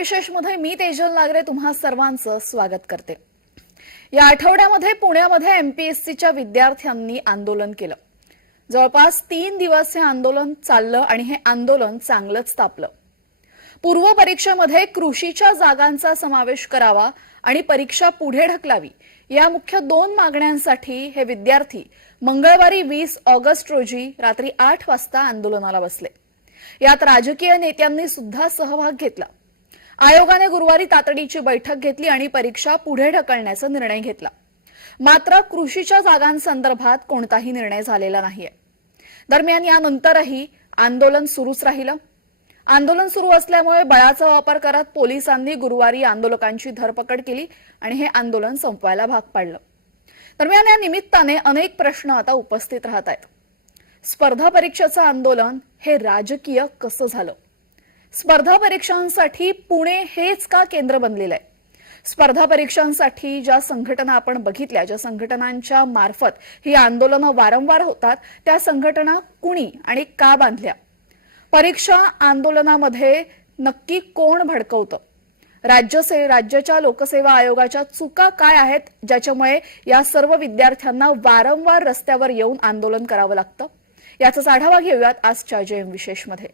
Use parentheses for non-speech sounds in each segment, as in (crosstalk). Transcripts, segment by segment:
विशेषमध्ये मी तेजल नागरे तुम्हा सर्वांचं स्वागत करते. या आठवड्यामध्ये पुण्यामध्ये एमपीएससीच्या विद्यार्थ्यांनी आंदोलन केलं. जवळपास तीन दिवस हे आंदोलन चाललं आणि हे आंदोलन चांगलंच तापलं. पूर्व परीक्षेमध्ये कृषीच्या जागांचा समावेश करावा आणि परीक्षा पुढे ढकलावी या मुख्य दोन मागण्यांसाठी हे विद्यार्थी मंगळवारी वीस ऑगस्ट रोजी रात्री आठ वाजता आंदोलनाला बसले. यात राजकीय नेत्यांनी सुद्धा सहभाग घेतला. आयोगाने गुरुवारी तातडीची बैठक घेतली आणि परीक्षा पुढे ढकलण्याचा निर्णय घेतला. मात्र कृषीच्या जागांसंदर्भात कोणताही निर्णय झालेला नाहीये. दरम्यान यानंतरही आंदोलन सुरूच राहिलं. आंदोलन सुरू असल्यामुळे बळाचा वापर करत पोलिसांनी गुरुवारी आंदोलकांची धरपकड केली आणि हे आंदोलन संपवायला भाग पाडलं. दरम्यान या निमित्ताने अनेक प्रश्न आता उपस्थित राहत आहेत. स्पर्धा परीक्षेचं आंदोलन हे राजकीय कसं झालं? स्पर्धा परीक्षांसाठी पुणे हेच का केंद्र बनलेलं आहे? स्पर्धा परीक्षांसाठी ज्या संघटना आपण बघितल्या ज्या संघटनांच्या मार्फत ही आंदोलनं वारंवार होतात त्या संघटना कुणी आणि का बांधल्या? परीक्षा आंदोलनामध्ये नक्की कोण भडकवतं? राज्यसे राज्याच्या लोकसेवा आयोगाच्या चुका काय आहेत ज्याच्यामुळे या सर्व विद्यार्थ्यांना वारंवार रस्त्यावर येऊन आंदोलन करावं लागतं? याचाच आढावा घेऊयात आजच्या जयम विशेषमध्ये.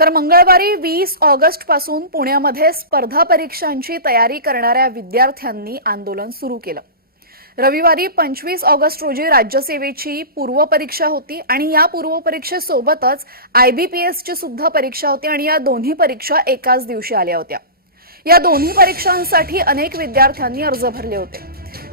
तर मंगळवारी वीस ऑगस्टपासून पुण्यामध्ये स्पर्धा परीक्षांची तयारी करणाऱ्या विद्यार्थ्यांनी आंदोलन सुरू केलं. रविवारी पंचवीस ऑगस्ट रोजी राज्यसेवेची पूर्वपरीक्षा होती आणि या पूर्वपरीक्षेसोबतच आयबीपीएसची सुद्धा परीक्षा होती आणि या दोन्ही परीक्षा एकाच दिवशी आल्या होत्या. या दोन्ही परीक्षांसाठी अनेक विद्यार्थ्यांनी अर्ज भरले होते.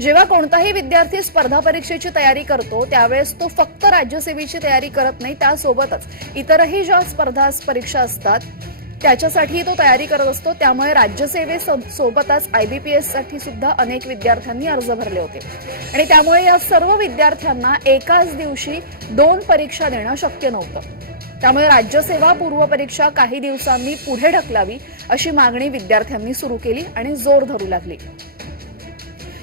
जेव्हा कोणताही विद्यार्थी स्पर्धा परीक्षेची तयारी करतो त्यावेळेस तो फक्त राज्यसेवेची तयारी करत नाही त्यासोबतच इतरही ज्या स्पर्धा परीक्षा असतात त्याच्यासाठी तो तयारी करत असतो. त्यामुळे राज्यसेवे सोबतच आयबीपीएससाठी सुद्धा अनेक विद्यार्थ्यांनी अर्ज भरले होते. आणि त्यामुळे या सर्व विद्यार्थ्यांना एकाच दिवशी दोन परीक्षा देणं शक्य नव्हतं. त्यामुळे राज्यसेवा पूर्वपरीक्षा काही दिवसांनी पुढे ढकलावी अशी मागणी विद्यार्थ्यांनी सुरू केली आणि जोर धरू लागली.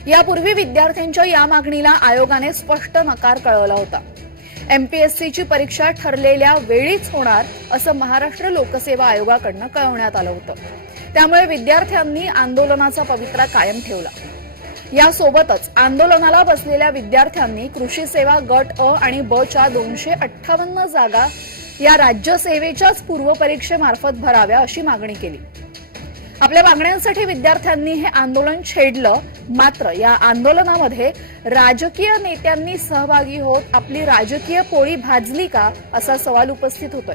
यापूर्वी विद्यार्थ्यांच्या या मागणीला आयोगाने स्पष्ट नकार कळवला होता. एमपीएससीची परीक्षा ठरलेल्या वेळीच होणार असं महाराष्ट्र लोकसेवा आयोगाकडनं कळवण्यात आलं होतं. त्यामुळे विद्यार्थ्यांनी आंदोलनाचा पवित्रा कायम ठेवला. यासोबतच आंदोलनाला बसलेल्या विद्यार्थ्यांनी कृषी सेवा गट अ आणि ब च्या दोनशे अठ्ठावन्न जागा या राज्यसेवेच्याच पूर्वपरीक्षेमार्फत भराव्या अशी मागणी केली. आपल्या मागण्यांसाठी विद्यार्थ्यांनी हे आंदोलन छेडलं. मात्र या आंदोलनामध्ये राजकीय नेत्यांनी सहभागी होत आपली राजकीय पोळी भाजली का असा सवाल उपस्थित होतोय.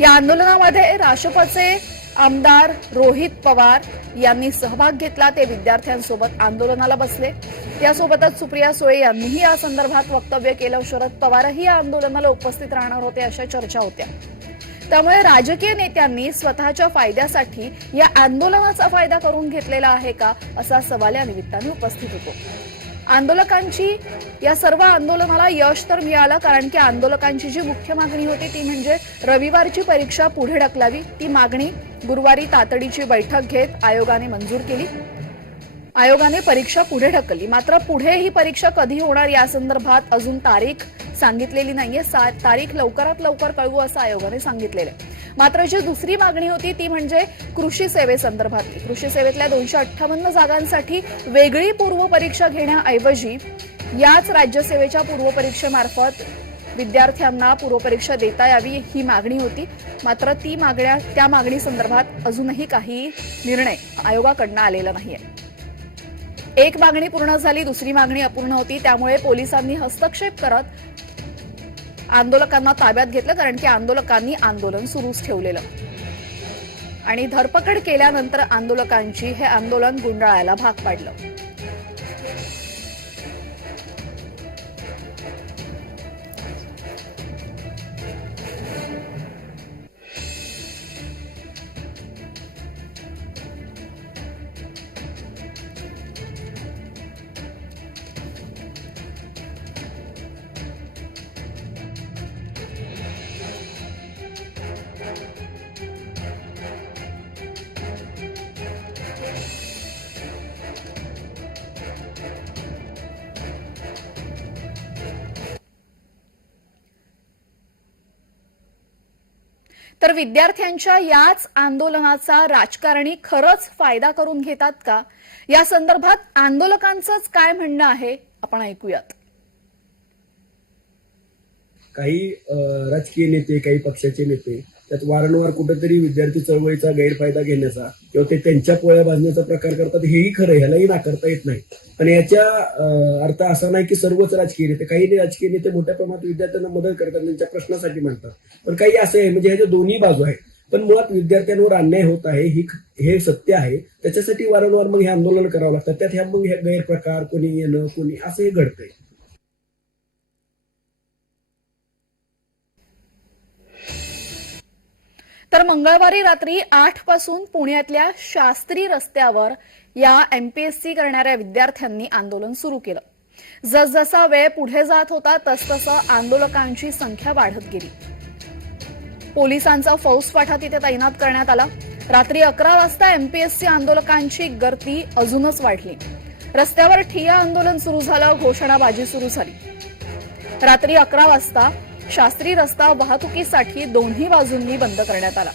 या आंदोलनामध्ये राष्ट्रपचे आमदार रोहित पवार यांनी सहभाग घेतला. ते विद्यार्थ्यांसोबत आंदोलनाला बसले. यासोबतच सुप्रिया सुळे यांनीही या संदर्भात वक्तव्य केलं. शरद पवारही या आंदोलनाला उपस्थित राहणार होते अशा चर्चा होत्या. त्यामुळे राजकीय नेत्यांनी स्वतःच्या फायद्यासाठी या आंदोलनाचा फायदा करून घेतलेला आहे का असा सवाल या निमित्ताने उपस्थित होतो. आंदोलकांची या सर्व आंदोलनाला यश तर मिळालं कारण की आंदोलकांची जी मुख्य मागणी होती ती म्हणजे रविवारची परीक्षा पुढे ढकलावी. ती मागणी गुरुवारी तातडीची बैठक घेत आयोगाने मंजूर केली. आयोगाने परीक्षा पुढे ढकलली. मात्र पुढे ही परीक्षा कधी होणार या संदर्भात अजून तारीख सांगितलेली नाहीये. तारीख लवकरात लवकर कळवू असं आयोगाने सांगितलेलं आहे. मात्र जी दुसरी मागणी होती ती म्हणजे कृषी सेवेसंदर्भातली. कृषी सेवेतल्या दोनशे अठ्ठावन्न जागांसाठी वेगळी पूर्वपरीक्षा घेण्याऐवजी याच राज्यसेवेच्या पूर्वपरीक्षेमार्फत विद्यार्थ्यांना पूर्वपरीक्षा देता यावी ही मागणी होती. मात्र ती मागण्या त्या मागणी संदर्भात अजूनही काही निर्णय आयोगाकडनं आलेला नाहीये. एक मागणी पूर्ण झाली दुसरी मागणी अपूर्ण होती. त्यामुळे पोलिसांनी हस्तक्षेप करत आंदोलकांना ताब्यात घेतलं कारण की आंदोलकांनी आंदोलन सुरूच ठेवलेलं. आणि धरपकड केल्यानंतर आंदोलकांची हे आंदोलन गुंडाळायला भाग पाडलं. तर विद्यार्थ्यांच्या याच आंदोलनाचा राजकारणी खरंच फायदा करून घेतात का? या संदर्भात आंदोलकांचंच काय म्हणणं आहे? आपण ऐकूयात. काही राजकीय नेते काही पक्षाचे नेते त्यात वारंवार कुठेतरी विद्यार्थी चळवळीचा गैरफायदा घेण्याचा किंवा ते त्यांच्या पोळ्या भाजण्याचा प्रकार करतात हेही खरं ह्यालाही नाकारता येत नाही. पण याच्या अर्थ असा नाही की सर्वच राजकीय नेते काही राजकीय नेते मोठ्या प्रमाणात विद्यार्थ्यांना मदत करतात त्यांच्या प्रश्नासाठी म्हणतात. पण काही असं आहे म्हणजे ह्याच्या दोन्ही बाजू आहेत पण मुळात विद्यार्थ्यांवर अन्याय होत आहे ही हे सत्य आहे. त्याच्यासाठी वारंवार मग हे आंदोलन करावं लागतं. त्यात ह्या मग हे गैरप्रकार कोणी येणं कोणी असं हे घडतंय. तर मंगळवारी रात्री आठपासून पुण्यातल्या शास्त्री रस्त्यावर या एमपीएससी करणाऱ्या विद्यार्थ्यांनी आंदोलन सुरू केलं. जसजसा वेळ पुढे जात होता तसतसं आंदोलकांची संख्या वाढत गेली. पोलिसांचा फौजपाठा तिथे तैनात करण्यात आला. रात्री अकरा वाजता एमपीएससी आंदोलकांची गर्दी अजूनच वाढली. रस्त्यावर ठिया आंदोलन सुरू झालं घोषणाबाजी सुरू झाली. रात्री अकरा वाजता शास्त्री रस्ता वाहतुकीसाठी दोन्ही बाजूंनी बंद करण्यात आला.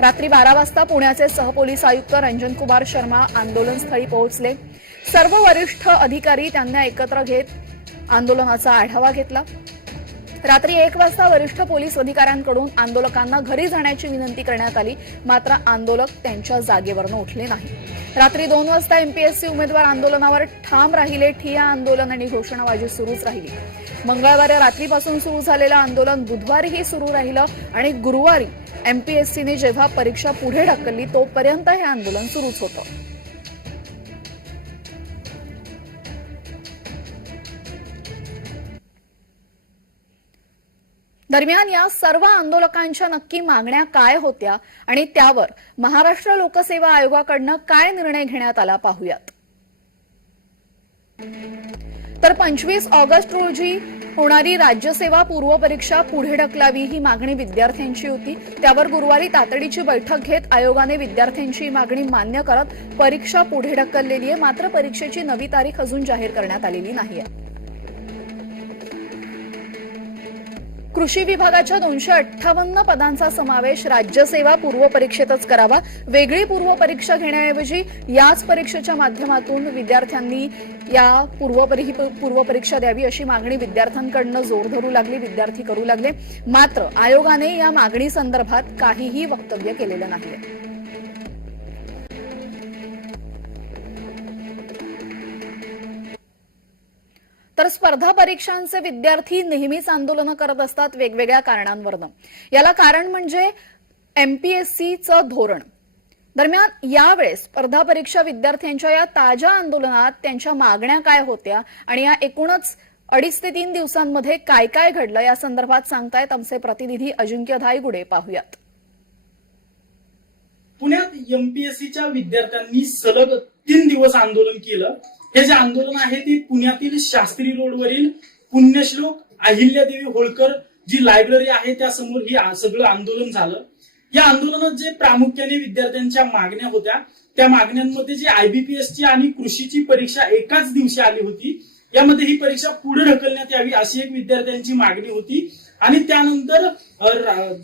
रात्री बारा वाजता पुण्याचे सहपोलीस आयुक्त रंजन कुमार शर्मा आंदोलनस्थळी पोहोचले. सर्व वरिष्ठ अधिकारी त्यांना एकत्र घेत आंदोलनाचा आढावा घेतला. रात्री एक वाजता वरिष्ठ पोलीस अधिकाऱ्यांकडून आंदोलकांना घरी जाण्याची विनंती करण्यात आली. मात्र आंदोलक त्यांच्या जागेवरनं उठले नाही. रात्री दोन वाजता एमपीएससी उमेदवार आंदोलनावर ठाम राहिले. ठिया आंदोलन आणि घोषणाबाजी सुरूच राहिली. मंगळवारी रात्रीपासून सुरू झालेलं आंदोलन बुधवारीही सुरू राहिलं आणि गुरुवारी एमपीएससीने जेव्हा परीक्षा पुढे ढकलली तोपर्यंत हे आंदोलन सुरूच होतं. दरम्यान या सर्व आंदोलकांच्या नक्की मागण्या काय होत्या आणि त्यावर महाराष्ट्र लोकसेवा आयोगाकडनं काय निर्णय घेण्यात आला पाहूयात. तर पंचवीस ऑगस्ट रोजी होणारी राज्यसेवा पूर्वपरीक्षा पुढे ढकलावी ही मागणी विद्यार्थ्यांची होती. त्यावर गुरुवारी तातडीची बैठक घेत आयोगाने विद्यार्थ्यांची ही मागणी मान्य करत परीक्षा पुढे ढकललेली आहे. मात्र परीक्षेची नवी तारीख अजून जाहीर करण्यात आलेली नाहीये. कृषी विभागाच्या दोनशे अठ्ठावन्न पदांचा समावेश राज्यसेवा पूर्व परीक्षेतच करावा वेगळी पूर्व परीक्षा घेण्याऐवजी याच परीक्षेच्या माध्यमातून विद्यार्थ्यांनी या पूर्व परी- पूर्व परीक्षा द्यावी अशी मागणी विद्यार्थ्यांकडनं जोर धरू लागली विद्यार्थी करू लागले. मात्र आयोगाने या मागणी संदर्भात काहीही वक्तव्य केलेलं नाही तर स्पर्धा परीक्षांचे विद्यार्थी नेहमीच आंदोलनं करत असतात वेगवेगळ्या कारणांवरनं. याला कारण म्हणजे एमपीएससीचं धोरण. दरम्यान यावेळेस स्पर्धा परीक्षा विद्यार्थ्यांच्या या ताज्या आंदोलनात त्यांच्या मागण्या काय होत्या आणि या एकूणच अडीच ते तीन दिवसांमध्ये काय काय घडलं या संदर्भात सांगतायत आमचे प्रतिनिधी अजिंक्य धायगुडे. पाहूयात. पुण्यात एमपीएससीच्या विद्यार्थ्यांनी सलग तीन दिवस आंदोलन केलं. हे जे आंदोलन आहे ते पुण्यातील शास्त्री रोडवरील पुण्यश्लोक अहिल्यादेवी होळकर जी लायब्ररी आहे त्यासमोर ही सगळं आंदोलन झालं. या आंदोलनात जे प्रामुख्याने विद्यार्थ्यांच्या मागण्या होत्या त्या मागण्यांमध्ये जे आयबीपीएस ची आणि कृषीची परीक्षा एकाच दिवशी आली होती यामध्ये ही परीक्षा पुढे ढकलण्यात यावी अशी एक विद्यार्थ्यांची मागणी होती. आणि त्यानंतर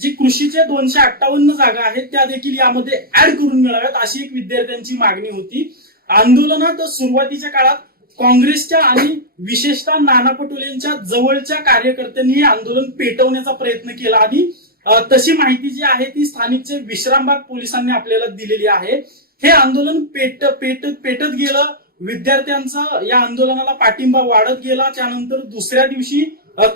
जी कृषीचे दोनशे अठ्ठावन्न जागा आहेत त्या देखील यामध्ये ऍड करून मिळाव्यात अशी एक विद्यार्थ्यांची मागणी होती. आंदोलनात सुरुवातीच्या काळात काँग्रेसच्या आणि विशेषतः नाना पटोलेंच्या जवळच्या कार्यकर्त्यांनी हे आंदोलन पेटवण्याचा प्रयत्न केला. आणि तशी माहिती जी आहे ती स्थानिकचे विश्रामबाग पोलिसांनी आपल्याला दिलेली आहे हे आंदोलन पेट पेटत पेटत गेलं. विद्यार्थ्यांचा या आंदोलनाला पाठिंबा वाढत गेला. त्यानंतर दुसऱ्या दिवशी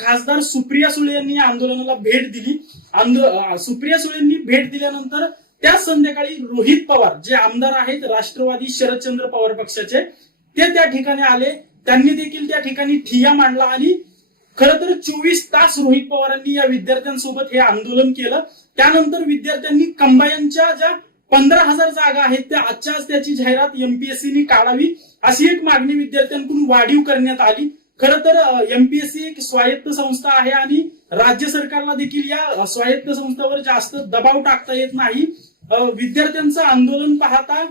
खासदार सुप्रिया सुळे यांनी या आंदोलनाला भेट दिली. आंदो सुप्रिया सुळेंनी भेट दिल्यानंतर त्या संध्याकाळी रोहित पवार जे आमदार आहेत राष्ट्रवादी शरदचंद्र पवार पक्षाचे ते त्या ठिकाणी आले. त्यांनी देखील त्या ठिकाणी ठिया मांडला आणि खर तर चोवीस तास रोहित पवारांनी या विद्यार्थ्यांसोबत हे आंदोलन केलं. त्यानंतर विद्यार्थ्यांनी कंबायांच्या ज्या पंधरा हजार जागा आहेत त्या आजच्या त्याची जाहिरात एमपीएससीनी काढावी अशी एक मागणी विद्यार्थ्यांकडून वाढीव करण्यात आली. खरं तर एमपीएससी एक स्वायत्त संस्था आहे आणि राज्य सरकारला देखील या स्वायत्त संस्थेवर जास्त दबाव टाकता येत नाही. विद्यार्थ्यांचं आंदोलन पाहता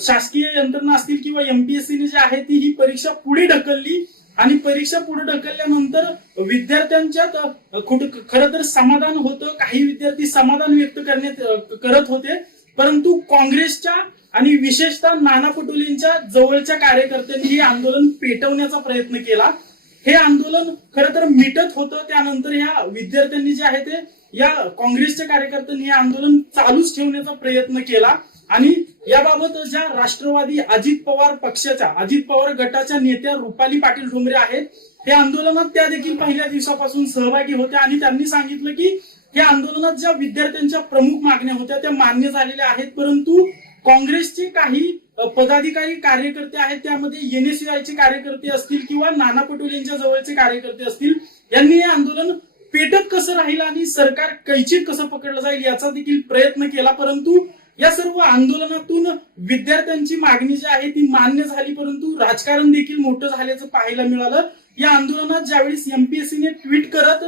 शासकीय यंत्रणा असतील किंवा एमपीएससीने जी आहे ती ही परीक्षा पुढे ढकलली आणि परीक्षा पुढे ढकलल्यानंतर विद्यार्थ्यांच्यात खरं तर समाधान होतं. काही विद्यार्थी समाधान व्यक्त करण्यात करत होते. परंतु काँग्रेसच्या आणि विशेषतः नाना पटोलेंच्या जवळच्या कार्यकर्त्यांनी हे आंदोलन पेटवण्याचा प्रयत्न केला. हे आंदोलन खरं तर मिटत होतं. त्यानंतर ह्या विद्यार्थ्यांनी जे आहे ते या काँग्रेसच्या कार्यकर्त्यांनी हे आंदोलन चालूच ठेवण्याचा प्रयत्न केला आणि याबाबत ज्या राष्ट्रवादी अजित पवार पक्षाच्या अजित पवार गटाच्या नेत्या रुपाली पाटील ठोंबरे आहेत हे आंदोलनात त्या देखील पहिल्या दिवसापासून सहभागी होत्या आणि त्यांनी सांगितलं की या आंदोलनात ज्या विद्यार्थ्यांच्या प्रमुख मागण्या होत्या त्या मान्य झालेल्या आहेत परंतु काँग्रेसचे काही पदाधिकारी कार्यकर्ते आहेत त्यामध्ये एनएसयूआयचे कार्यकर्ते असतील किंवा नाना पटोलेंच्या जवळचे कार्यकर्ते असतील यांनी हे आंदोलन पेटत कसं राहील आणि सरकार कैचित कसं पकडलं जाईल याचा देखील प्रयत्न केला परंतु या सर्व आंदोलनातून विद्यार्थ्यांची मागणी जी आहे ती मान्य झाली परंतु राजकारण देखील मोठं झाल्याचं पाहायला मिळालं. या आंदोलनात ज्यावेळेस एमपीएससीने ट्विट करत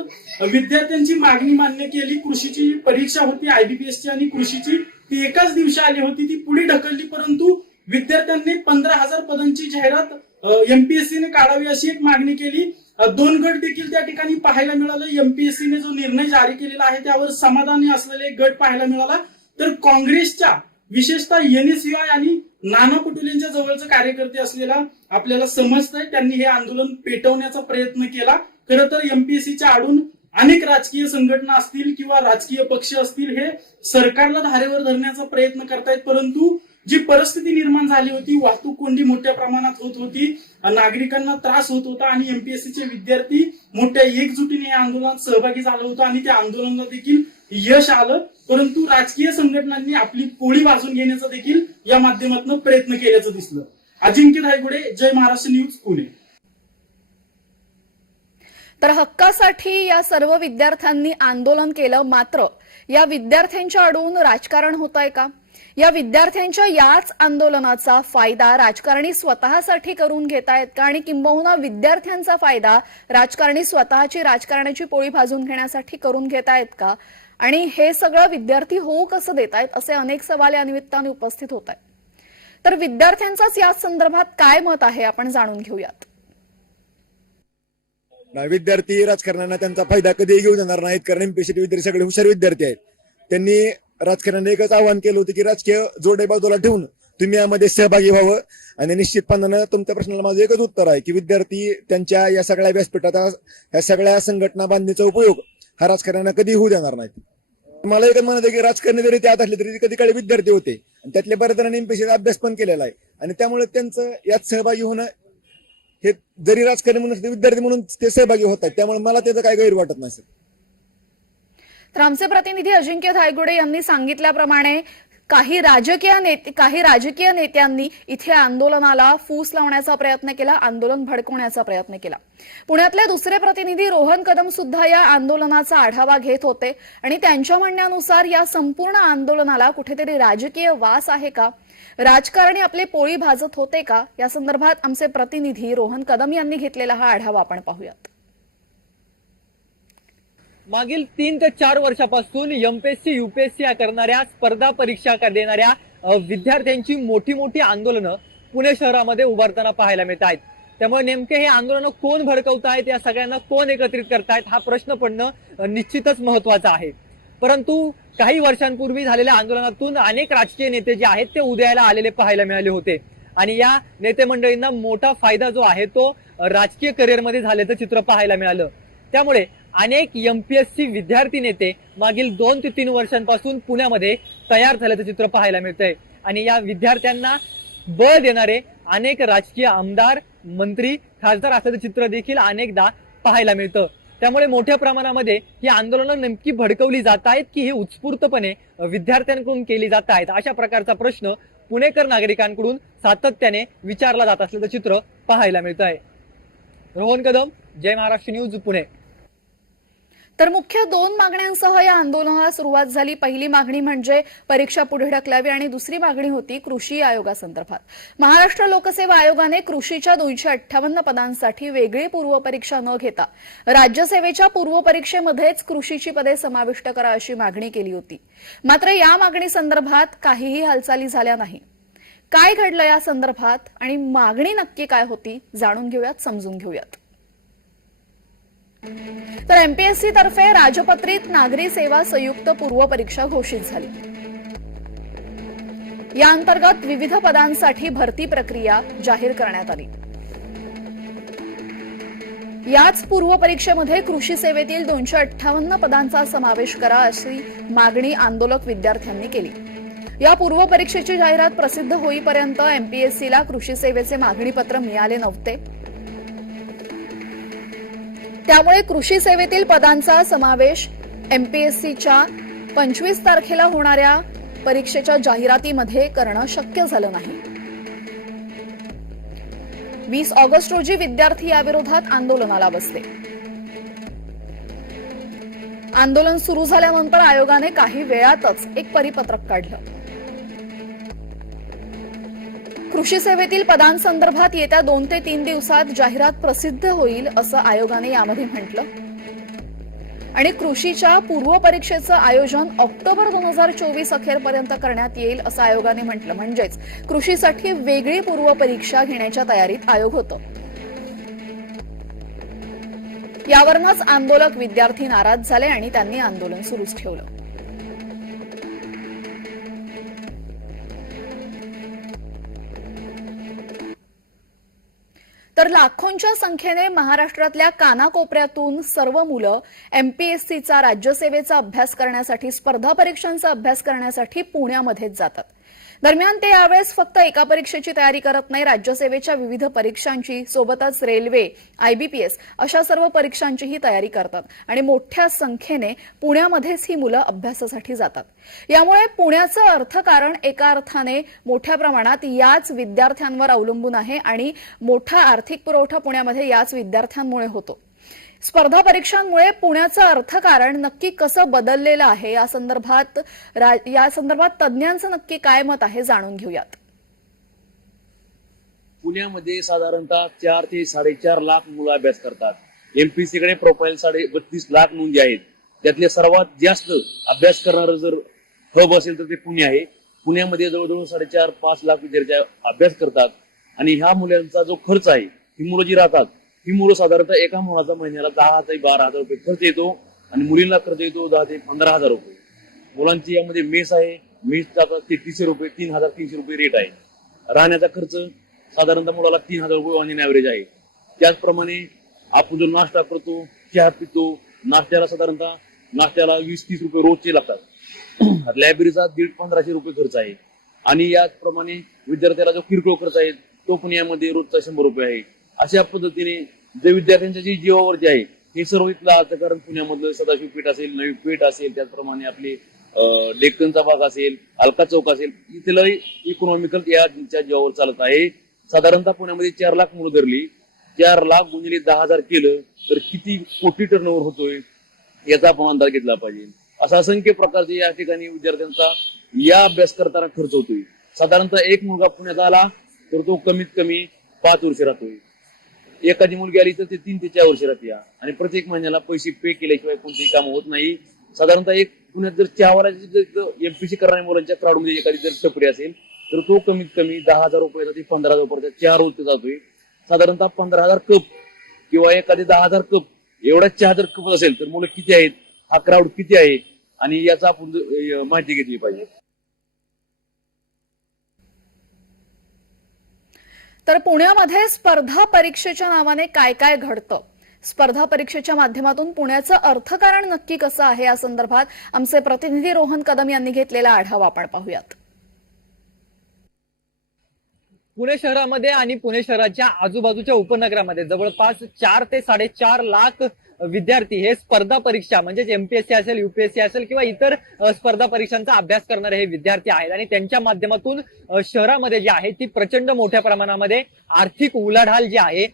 विद्यार्थ्यांची मागणी मान्य केली कृषीची जी परीक्षा होती आयबीपीएसची आणि कृषीची ती एकाच दिवशी आली होती ती पुढे ढकलली परंतु विद्यार्थ्यांनी पंधरा हजार पदांची जाहिरात एमपीएससीने काढावी अशी एक मागणी केली. दोन गट देखील त्या ठिकाणी पाहायला मिळालं. एमपीएससीने जो निर्णय जारी केलेला आहे त्यावर समाधानी असलेले एक गट पाहायला मिळाला. तर काँग्रेसच्या विशेषतः एनएसयूआय आणि नाना पटोलेंच्या जवळचे कार्यकर्ते असलेला आपल्याला समजतंय त्यांनी हे आंदोलन पेटवण्याचा प्रयत्न केला. खरं तर एमपीएससीच्या आडून अनेक राजकीय संघटना असतील किंवा राजकीय पक्ष असतील हे सरकारला धारेवर धरण्याचा प्रयत्न करतायत. परंतु जी परिस्थिती निर्माण झाली होती वाहतूक कोंडी मोठ्या प्रमाणात होत होती नागरिकांना त्रास होत होता आणि एमपीएससीचे विद्यार्थी मोठ्या एकजुटीने या आंदोलनात सहभागी झालं होतं आणि त्या आंदोलनाला देखील यश आलं. परंतु राजकीय संघटनांनी आपली पोळी वाजून घेण्याचा देखील या माध्यमातून प्रयत्न केल्याचं दिसलं. अजिंक्य रायगुडे जय महाराष्ट्र न्यूज पुणे. तर हक्कासाठी या सर्व विद्यार्थ्यांनी आंदोलन केलं मात्र या विद्यार्थ्यांच्या अडवून राजकारण होत आहे का? या विद्यार्थ्यांच्या याच आंदोलनाचा फायदा राजकारणी स्वतःसाठी करून घेतायत का? आणि किंबहुना विद्यार्थ्यांचा फायदा राजकारणी स्वतःची राजकारणाची पोळी भाजून घेण्यासाठी करून घेतायत का? आणि हे सगळं विद्यार्थी होऊ कसं देतायत असे अनेक सवाल या निमित्ताने उपस्थित होत आहेत. तर विद्यार्थ्यांचाच या संदर्भात काय मत आहे? आपण जाणून घेऊयात. विद्यार्थी राजकारण्यांना त्यांचा फायदा कधीही घेऊ देणार नाहीत कारण एमपीएससी विद्यार्थी सगळे हुशार विद्यार्थी आहेत. त्यांनी राजकारण्यांनी एकच आवाहन केलं होतं की राजकीय जोडे बाजूला ठेवून तुम्ही यामध्ये सहभागी व्हावं. आणि निश्चितपणानं तुमच्या प्रश्नाला माझं एकच उत्तर आहे की विद्यार्थी त्यांच्या या सगळ्या व्यासपीठाचा या सगळ्या संघटना बांधणीचा उपयोग हा राजकारण्यांना कधी होऊ देणार नाही मला एकच म्हणत आहे की राजकारणी जरी त्यात असले तरी कधी काळी विद्यार्थी होते. आणि त्यातले बऱ्याच जणांनी एमपीएससीचा अभ्यास पण केलेला आहे. आणि त्यामुळे त्यांचं यात सहभागी होणं हे जरी राजकारणी म्हणून विद्यार्थी म्हणून ते सहभागी होत आहेत त्यामुळे मला त्याचं काही गैर वाटत नाही सर. तर आमचे प्रतिनिधी अजिंक्य धायगुडे यांनी सांगितल्याप्रमाणे काही राजकीय नेते काही राजकीय नेत्यांनी इथे आंदोलनाला फूस लावण्याचा प्रयत्न केला आंदोलन भडकवण्याचा प्रयत्न केला. पुण्यातले दुसरे प्रतिनिधी रोहन कदम सुद्धा या आंदोलनाचा आढावा घेत होते आणि त्यांच्या म्हणण्यानुसार या संपूर्ण आंदोलनाला कुठेतरी राजकीय वास आहे का? राजकारणी आपले पोळी भाजत होते का? या संदर्भात आमचे प्रतिनिधी रोहन कदम यांनी घेतलेला हा आढावा आपण पाहूयात. मागील तीन ते चार वर्षापासून एमपीएससी युपीएससी करणाऱ्या स्पर्धा परीक्षा कर- देणाऱ्या विद्यार्थ्यांची मोठी मोठी आंदोलनं पुणे शहरामध्ये उभारताना पाहायला मिळत आहेत त्यामुळे नेमके हे आंदोलनं कोण भडकवत आहेत या सगळ्यांना कोण एकत्रित करतायत हा प्रश्न पडणं निश्चितच महत्त्वाचा आहे. परंतु काही वर्षांपूर्वी झालेल्या आंदोलनातून अनेक राजकीय नेते जे आहेत ते उदयाला आलेले पाहायला मिळाले होते. आणि या नेते मंडळींना मोठा फायदा जो आहे तो राजकीय करिअरमध्ये झाल्याचं चित्र पाहायला मिळालं. त्यामुळे अनेक एमपीएससी विद्यार्थी नेते मागील दोन ते तीन वर्षांपासून पुण्यामध्ये तयार झाल्याचं चित्र पाहायला मिळतंय. आणि या विद्यार्थ्यांना बळ देणारे अनेक राजकीय आमदार मंत्री खासदार असल्याचं चित्र देखील अनेकदा पाहायला मिळतं. त्यामुळे मोठ्या प्रमाणामध्ये ही आंदोलनं नेमकी भडकवली जात आहेत की ही उत्स्फूर्तपणे विद्यार्थ्यांकडून केली जात आहेत? अशा प्रकारचा प्रश्न पुणेकर नागरिकांकडून सातत्याने विचारला जात असल्याचं चित्र पाहायला मिळत आहे रोहन कदम जय महाराष्ट्र न्यूज पुणे. तर मुख्य दोन मागण्यांसह या आंदोलनाला सुरुवात झाली. पहिली मागणी म्हणजे परीक्षा पुढे ढकलावी आणि दुसरी मागणी होती कृषी आयोगासंदर्भात. महाराष्ट्र लोकसेवा आयोगाने कृषीच्या दोनशे अठ्ठावन्न पदांसाठी वेगळी पूर्वपरीक्षा न घेता राज्यसेवेच्या पूर्वपरीक्षेमध्येच कृषीची पदे समाविष्ट करा अशी मागणी केली होती. मात्र या मागणीसंदर्भात काहीही हालचाली झाल्या नाही. काय घडलं या संदर्भात आणि मागणी नक्की काय होती जाणून घेऊयात समजून घेऊयात. तर एमपीएससी तर्फे राजपत्रित नागरी सेवा संयुक्त पूर्व परीक्षा घोषित झाली. या अंतर्गत विविध पदांसाठी भरती प्रक्रिया जाहीर करण्यात आली. याच पूर्व परीक्षेमध्ये कृषी सेवेतील दोनशे अठ्ठावन्न पदांचा समावेश करा अशी मागणी आंदोलक विद्यार्थ्यांनी केली. या पूर्व परीक्षेची जाहिरात प्रसिद्ध होईपर्यंत एमपीएससीला कृषी सेवेचे मागणीपत्र मिळाले नव्हते. त्यामुळे कृषी सेवेतील पदांचा समावेश एमपीएससीच्या पंचवीस तारखेला होणाऱ्या परीक्षेच्या जाहिरातीमध्ये करणं शक्य झालं नाही. वीस ऑगस्ट रोजी विद्यार्थी याविरोधात आंदोलनाला बसले. आंदोलन सुरू झाल्यानंतर आयोगाने काही वेळातच एक परिपत्रक काढलं. कृषी सेवेतील पदांसंदर्भात येत्या दोन ते तीन दिवसात जाहिरात प्रसिद्ध होईल असं आयोगाने यामध्ये म्हटलं. आणि कृषीच्या पूर्व परीक्षेचं आयोजन ऑक्टोबर दोन हजार चोवीस अखेरपर्यंत करण्यात येईल असं आयोगाने म्हटलं. म्हणजेच कृषीसाठी वेगळी पूर्व परीक्षा घेण्याच्या तयारीत आयोग होतं. यावरूनच आंदोलक विद्यार्थी नाराज झाले आणि त्यांनी आंदोलन सुरूच ठेवलं. तर लाखोंच्या संख्येने महाराष्ट्रातल्या कानाकोपऱ्यातून सर्व मुलं एमपीएससीचा राज्यसेवेचा अभ्यास करण्यासाठी स्पर्धा परीक्षांचा अभ्यास करण्यासाठी पुण्यामध्येच जातात. दरम्यान ते यावेळेस फक्त एका परीक्षेची तयारी करत नाही राज्यसेवेच्या विविध परीक्षांची सोबतच रेल्वे आयबीपीएस अशा सर्व परीक्षांचीही तयारी करतात आणि मोठ्या संख्येने पुण्यामध्येच ही मुलं अभ्यासासाठी जातात. यामुळे पुण्याचं अर्थकारण एका अर्थाने मोठ्या प्रमाणात याच विद्यार्थ्यांवर अवलंबून आहे आणि मोठा आर्थिक पुरवठा पुण्यामध्ये याच विद्यार्थ्यांमुळे होतो. स्पर्धा परीक्षांमुळे पुण्याचं अर्थकारण नक्की कसं बदललेलं आहे? या संदर्भात या संदर्भात तज्ज्ञांचं नक्की काय मत आहे जाणून घेऊयात. पुण्यामध्ये साधारणतः चार ते साडेचार लाख मुलं अभ्यास करतात. एमपीसी कडे प्रोफाईल साडे बत्तीस लाख नोंदी आहेत. त्यातले सर्वात जास्त अभ्यास करणारं जर हब असेल तर ते पुणे आहे. पुण्यामध्ये जवळजवळ साडेचार पाच लाख विद्यार्थी अभ्यास करतात. आणि ह्या मुलांचा जो खर्च आहे ही मुलं जी राहतात ही मुलं साधारणतः एका मुलाचा महिन्याला दहा ते बारा हजार रुपये खर्च येतो आणि मुलींना खर्च येतो दहा ते पंधरा हजार रुपये. मुलांची यामध्ये मेस आहे मेसचा तेहतीसशे रुपये तीन हजार तीनशे रुपये रेट आहे. राहण्याचा खर्च साधारणतः मुलाला तीन हजार रुपये ऑन ॲव्हरेज आहे. त्याचप्रमाणे आपण जो नाश्ता करतो चहा पितो नाश्त्याला साधारणतः नाश्त्याला वीस तीस रुपये रोजचे लागतात. (clears throat) लायब्ररीचा दीड पंधराशे रुपये खर्च आहे. आणि याचप्रमाणे विद्यार्थ्याला जो किरकोळ खर्च आहे तो पण यामध्ये रोजचा शंभर रुपये आहे. अशा पद्धतीने जे विद्यार्थ्यांच्या जी जीवावरती आहे हे सर्व इथलं अर्थकारण पुण्यामधलं सदाशिव पीठ असेल नवी पीठ असेल त्याचप्रमाणे आपली लेखनचा भाग असेल अलका चौक असेल इथलं इकॉनॉमिकल याच्या जीवावर चालत आहे. साधारणतः पुण्यामध्ये चार लाख मुलं धरली. चार लाख गुणिले दहा हजार केलं तर किती कोटी टर्नओव्हर होतोय याचा आपण अंदाज घेतला पाहिजे. असा असंख्य प्रकारचे या ठिकाणी विद्यार्थ्यांचा या अभ्यास करताना खर्च होतोय. साधारणतः एक मुलगा पुण्यात आला तर तो कमीत कमी पाच वर्ष राहतोय. एखादी मुलगी आली तर ते तीन ते चार वर्ष राहते आणि प्रत्येक महिन्याला पैसे पे केल्याशिवाय कोणतेही काम होत नाही. साधारणतः एक पुण्यात जर चहावाल्याची एमपीसी करणाऱ्या मुलांच्या क्राऊडमध्ये एखादी जर टपरी असेल तर तो कमीत कमी दहा हजार रुपयाचा ते पंधरा हजार रुपयाचा चार रोज जातोय. साधारणतः पंधरा हजार कप किंवा एखादी दहा हजार कप एवढा चहा जर कप असेल तर मुलं किती आहेत? हा क्राऊड किती आहे? आणि याचा आपण माहिती घेतली पाहिजे. तर पुण्यामध्ये स्पर्धा परीक्षेच्या नावाने काय काय घडतं? स्पर्धा परीक्षेच्या माध्यमातून पुण्याचं अर्थकारण नक्की कसं आहे या संदर्भात आमचे प्रतिनिधी रोहन कदम यांनी घेतलेला आढावा आपण पाहूयात. पुणे शहरामध्ये आणि पुणे शहराच्या आजूबाजूच्या उपनगरामध्ये जवळपास चार ते साडेचार लाख विद्यार्थी हे स्पर्धा परीक्षा म्हणजेच एमपीएससी असेल युपीएससी असेल किंवा इतर स्पर्धा परीक्षांचा अभ्यास करणारे हे विद्यार्थी आहेत. आणि त्यांच्या माध्यमातून शहरामध्ये जी आहे ती प्रचंड मोठ्या प्रमाणामध्ये आर्थिक उलाढाल जी आहे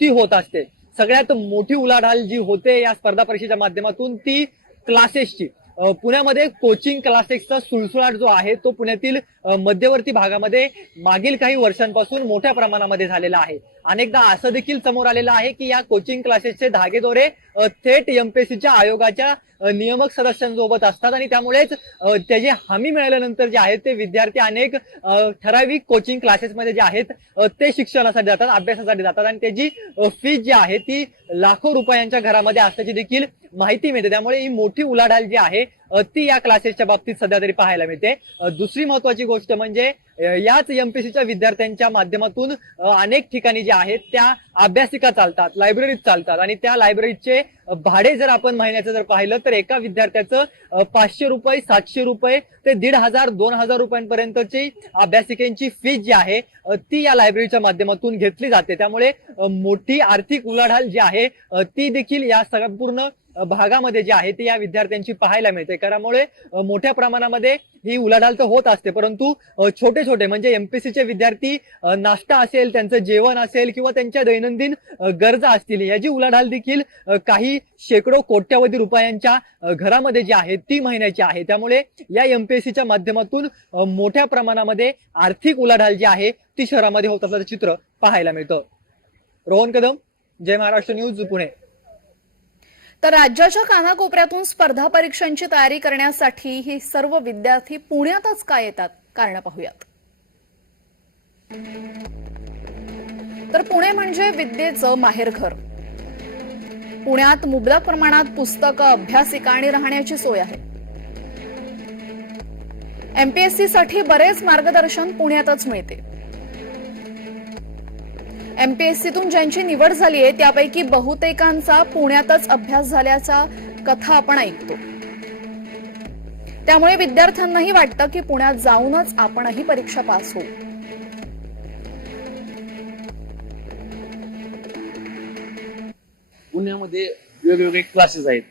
ती होत असते. सगळ्यात मोठी उलाढाल जी होते या स्पर्धा परीक्षेच्या माध्यमातून ती क्लासेसची पुण्यामध्ये कोचिंग क्लासेसचा सुळसुळाट जो आहे तो पुण्यातील मध्यवर्ती भागामध्ये मागील काही वर्षांपासून मोठ्या प्रमाणामध्ये झालेला आहे. अनेकदा असं देखील समोर आलेलं आहे की या कोचिंग क्लासेसचे धागेदोरे अ, थेट एमपीएससीच्या आयोगाच्या नियमक नियामक सदस्यांसोबत असतात आणि त्यामुळेच त्याची हमी मिळाल्यानंतर जे आहेत ते विद्यार्थी अनेक ठराविक कोचिंग क्लासेसमध्ये जे आहेत ते शिक्षणासाठी जातात अभ्यासासाठी जातात आणि त्याची फीज जी आहे ती लाखो रुपयांच्या घरामध्ये असल्याची देखील माहिती मिळते. त्यामुळे ही मोठी उलाढाल जी आहे ती या क्लासेसच्या बाबतीत सध्या तरी पाहायला मिळते. दुसरी महत्वाची गोष्ट म्हणजे याच एमपीसीच्या विद्यार्थ्यांच्या माध्यमातून अनेक ठिकाणी जे आहेत त्या अभ्यासिका चालतात लायब्ररीत चालतात. आणि त्या लायब्ररीचे भाडे जर आपण महिन्याचं जर पाहिलं तर एका विद्यार्थ्याचं पाचशे रुपये सातशे रुपये ते दीड हजार दोन हजार रुपयांपर्यंतची अभ्यासिकेची फीज जी आहे ती या लायब्ररीच्या माध्यमातून घेतली जाते. त्यामुळे मोठी आर्थिक उलाढाल जी आहे ती देखील या सगळ्या पूर्ण भागामध्ये जे आहे ते या विद्यार्थ्यांची पाहायला मिळते. त्यामुळे मोठ्या प्रमाणामध्ये ही उलाढाल तर होत असते. परंतु छोटे छोटे म्हणजे एमपीसीचे विद्यार्थी नाश्ता असेल त्यांचं जेवण असेल किंवा त्यांच्या दैनंदिन गरजा असतील याची उलाढाल देखील काही शेकडो कोट्यावधी रुपयांच्या घरामध्ये जी आहे ती महिन्याची आहे. त्यामुळे या एमपीएससीच्या माध्यमातून मोठ्या प्रमाणामध्ये आर्थिक उलाढाल जी आहे ती शहरामध्ये होत असल्याचं चित्र पाहायला मिळतं. रोहन कदम जय महाराष्ट्र न्यूज पुणे. तर राज्याच्या कानाकोपऱ्यातून स्पर्धा परीक्षांची तयारी करण्यासाठी ही सर्व विद्यार्थी पुण्यातच का येतात? कारण पाहूयात. तर पुणे म्हणजे विद्येचं माहेरघर पुण्यात मुबलक प्रमाणात पुस्तकं अभ्यासिका आणि राहण्याची सोय आहे. एमपीएससी साठी बरेच मार्गदर्शन पुण्यातच मिळते. एमपीएससीतून ज्यांची निवड झाली आहे त्यापैकी बहुतेकांचा पुण्यातच अभ्यास झाल्याचा कथा आपण ऐकतो. त्यामुळे विद्यार्थ्यांनाही वाटतं की पुण्यात जाऊनच आपणही परीक्षा पास होऊ. पुण्यामध्ये वेगवेगळे क्लासेस आहेत.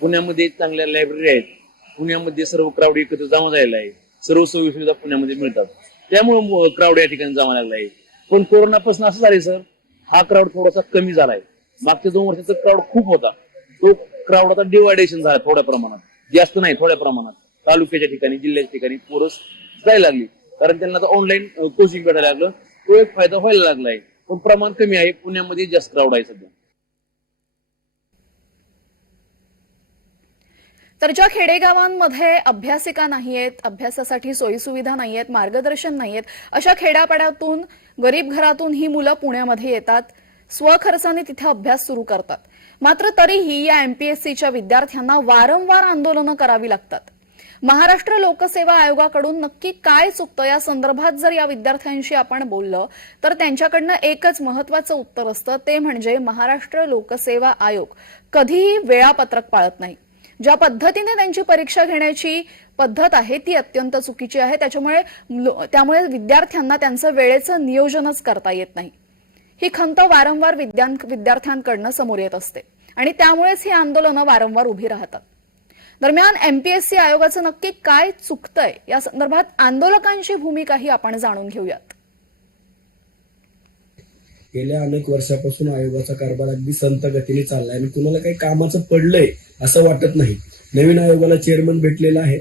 पुण्यामध्ये चांगल्या लायब्ररी आहेत. पुण्यामध्ये सर्व क्राऊड एकत्र जमा झालेला आहे सर्व सोयी सुविधा पुण्यामध्ये मिळतात. त्यामुळे क्राऊड या ठिकाणी जमा लागला आहे. पण कोरोनापासून असं झालंय सर हा क्राऊड थोडासा कमी झालाय. मागच्या दोन वर्षाचा क्राऊड खूप होता. तो क्राऊड आता डिवायडेशन झाला थोड्या प्रमाणात. जास्त नाही थोड्या प्रमाणात. तालुक्याच्या ठिकाणी जिल्ह्याच्या ठिकाणी पोरस जायला लागली. कारण त्यांना आता ऑनलाईन कोचिंग भेटायला लागलं. तो एक फायदा व्हायला लागलाय. पण प्रमाण कमी आहे. पुण्यामध्ये जास्त क्राऊड आहे सध्या. तर ज्या खेडेगावांमध्ये अभ्यासिका नाहीयेत अभ्यासासाठी सोयीसुविधा नाहीयेत मार्गदर्शन नाहीयेत अशा खेड्यापाड्यातून गरीब घरातून ही मुलं पुण्यामध्ये येतात. स्वखर्चाने तिथे अभ्यास सुरू करतात. मात्र तरीही या एमपीएससीच्या विद्यार्थ्यांना वारंवार आंदोलनं करावी लागतात. महाराष्ट्र लोकसेवा आयोगाकडून नक्की काय चुकतं? या संदर्भात जर या विद्यार्थ्यांशी आपण बोललं तर त्यांच्याकडनं एकच महत्वाचं उत्तर असतं. ते म्हणजे महाराष्ट्र लोकसेवा आयोग. कधीही वेळापत्रक पाळत नाही. ज्या पद्धतीने त्यांची परीक्षा घेण्याची पद्धत आहे ती अत्यंत चुकीची आहे. त्याच्यामुळे त्यामुळे विद्यार्थ्यांना त्यांचं वेळेचं नियोजनच करता येत नाही. ही खंत वारंवार विद्यार्थ्यांकडनं समोर येत असते आणि त्यामुळेच ही आंदोलनं वारंवार उभी राहतात. दरम्यान एमपीएससी आयोगाचं नक्की काय चुकतंय या संदर्भात आंदोलकांची भूमिकाही आपण जाणून घेऊयात. गेल्या अनेक वर्षापासून आयोगाचा कारभार अगदी संत गतीने चाललाय आणि कुणाला काही कामाचं पडलंय असं वाटत नाही. नवीन आयोगाला चेअरमन भेटलेला आहे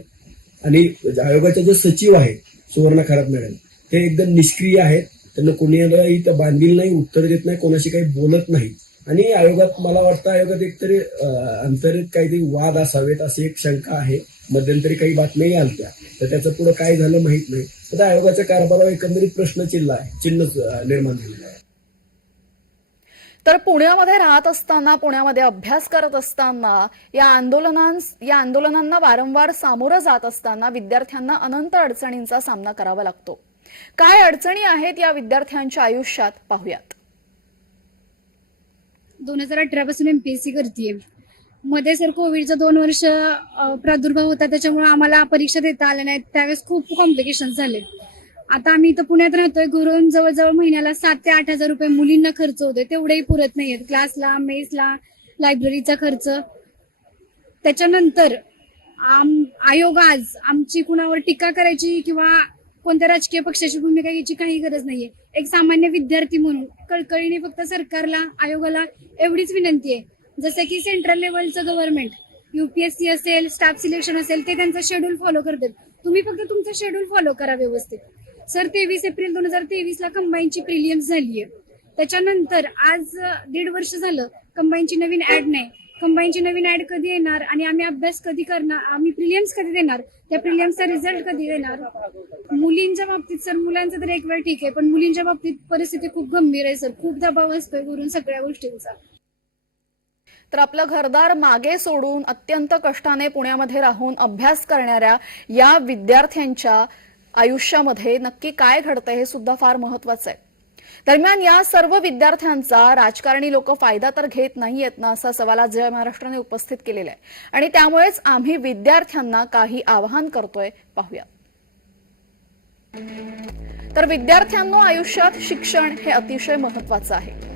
आणि आयोगाचे जे सचिव आहेत सुवर्ण खरात मॅडम ते एकदम निष्क्रिय आहेत. त्यांना कुणी बांधील नाही उत्तर देत नाही कोणाशी काही बोलत नाही. आणि आयोगात मला वाटतं आयोगात एकतरी अंतरित काहीतरी वाद असावेत अशी एक शंका आहे. मध्यंतरी काही बातम्याही आलत्या. तर त्याचं पुढे काय झालं माहीत नाही. तर आयोगाच्या कारभारावर एकंदरीत प्रश्न चिन्ह आहे चिन्ह निर्माण झालेलं आहे. तर पुण्यामध्ये राहत असताना पुण्यामध्ये अभ्यास करत असताना या आंदोलनां या आंदोलनांना वारंवार सामोरं जात असताना विद्यार्थ्यांना अनंत अडचणींचा सामना करावा लागतो. काय अडचणी आहेत या विद्यार्थ्यांच्या आयुष्यात? पाहूयात. दोन हजार अठरा पासून एमपीएससी करते मध्ये सर कोविडचा दोन वर्ष प्रादुर्भाव होता त्याच्यामुळे आम्हाला परीक्षा देता आल्या नाहीत. त्यावेळेस खूप कॉम्प्लिकेशन झाले आता आम्ही इथं पुण्यात राहतोय. घरून जवळजवळ महिन्याला सात ते आठ हजार रुपये मुलींना खर्च होतोय. तेवढेही पुरत नाहीयेत. क्लासला मेसला लायब्ररीचा खर्च. त्याच्यानंतर आम आयोग आज आमची कुणावर टीका करायची किंवा कोणत्या राजकीय पक्षाची भूमिका घ्यायची काही गरज नाहीये. एक सामान्य विद्यार्थी म्हणून कळकळीने फक्त सरकारला आयोगाला एवढीच विनंती आहे. जसं की सेंट्रल लेवलचं गव्हर्नमेंट युपीएससी असेल स्टाफ सिलेक्शन असेल ते त्यांचा शेड्यूल फॉलो करतात. तुम्ही फक्त तुमचं शेड्यूल फॉलो करा व्यवस्थित. सर तेवीस एप्रिल दोन हजार तेवीस ला कंबाईनची प्रिलियम्स झाली आहे त्याच्यानंतर आज दीड वर्ष झालं कंबाईनची नवीन ऍड नाही. कंबाईनची नवीन ऍड कधी येणार आणि आम्ही अभ्यास कधी करणार आम्ही प्रिलियम्स कधी देणार त्या प्रिलियम्सचा रिझल्ट कधी देणार? मुलींच्या बाबतीत सर मुलांचं तर एक वेळ ठीक आहे पण मुलींच्या बाबतीत परिस्थिती खूप गंभीर आहे सर. खूप दबाव असतोय वरून सगळ्या गोष्टींचा. तर आपलं घरदार मागे सोडून अत्यंत कष्टाने पुण्यामध्ये राहून अभ्यास करणाऱ्या या विद्यार्थ्यांच्या आयुष्यामध्ये नक्की काय घडतंय हे सुद्धा फार महत्वाचं आहे. दरम्यान या सर्व विद्यार्थ्यांचा राजकारणी लोक फायदा तर घेत नाहीयेत ना असा सवाल आज जय महाराष्ट्राने उपस्थित केलेला आहे. आणि त्यामुळेच आम्ही विद्यार्थ्यांना काही आवाहन करतोय पाहूया. तर विद्यार्थ्यांनो आयुष्यात शिक्षण हे अतिशय महत्वाचं आहे.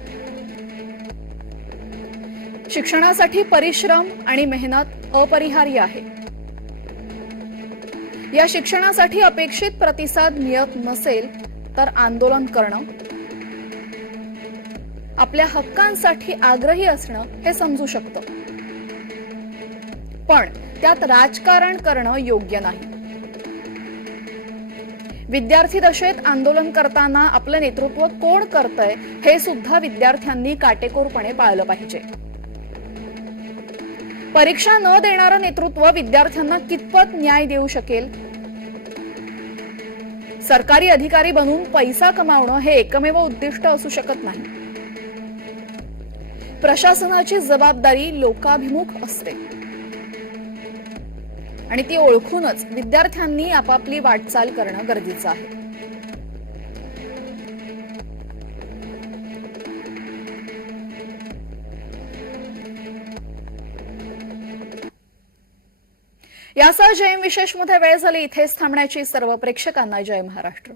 शिक्षणासाठी परिश्रम आणि मेहनत अपरिहार्य आहे. या शिक्षणासाठी अपेक्षित प्रतिसाद मिळत नसेल तर आंदोलन करणं आपल्या हक्कांसाठी आग्रही असणं हे समजू शकतं. पण त्यात राजकारण करणं योग्य नाही. विद्यार्थी दशेत आंदोलन करताना आपलं नेतृत्व कोण करतंय हे सुद्धा विद्यार्थ्यांनी काटेकोरपणे पाळलं पाहिजे. परीक्षा न देणारं नेतृत्व विद्यार्थ्यांना कितपत न्याय देऊ शकेल? सरकारी अधिकारी बनून पैसा कमावणं हे एकमेव उद्दिष्ट असू शकत नाही. प्रशासनाची जबाबदारी लोकाभिमुख असते. आणि ती ओळखूनच विद्यार्थ्यांनी आपापली वाटचाल करणं गरजेचं आहे. यासह जयम विशेषमध्ये वेळ झाली इथेच थांबण्याची सर्व प्रेक्षकांना जय महाराष्ट्र.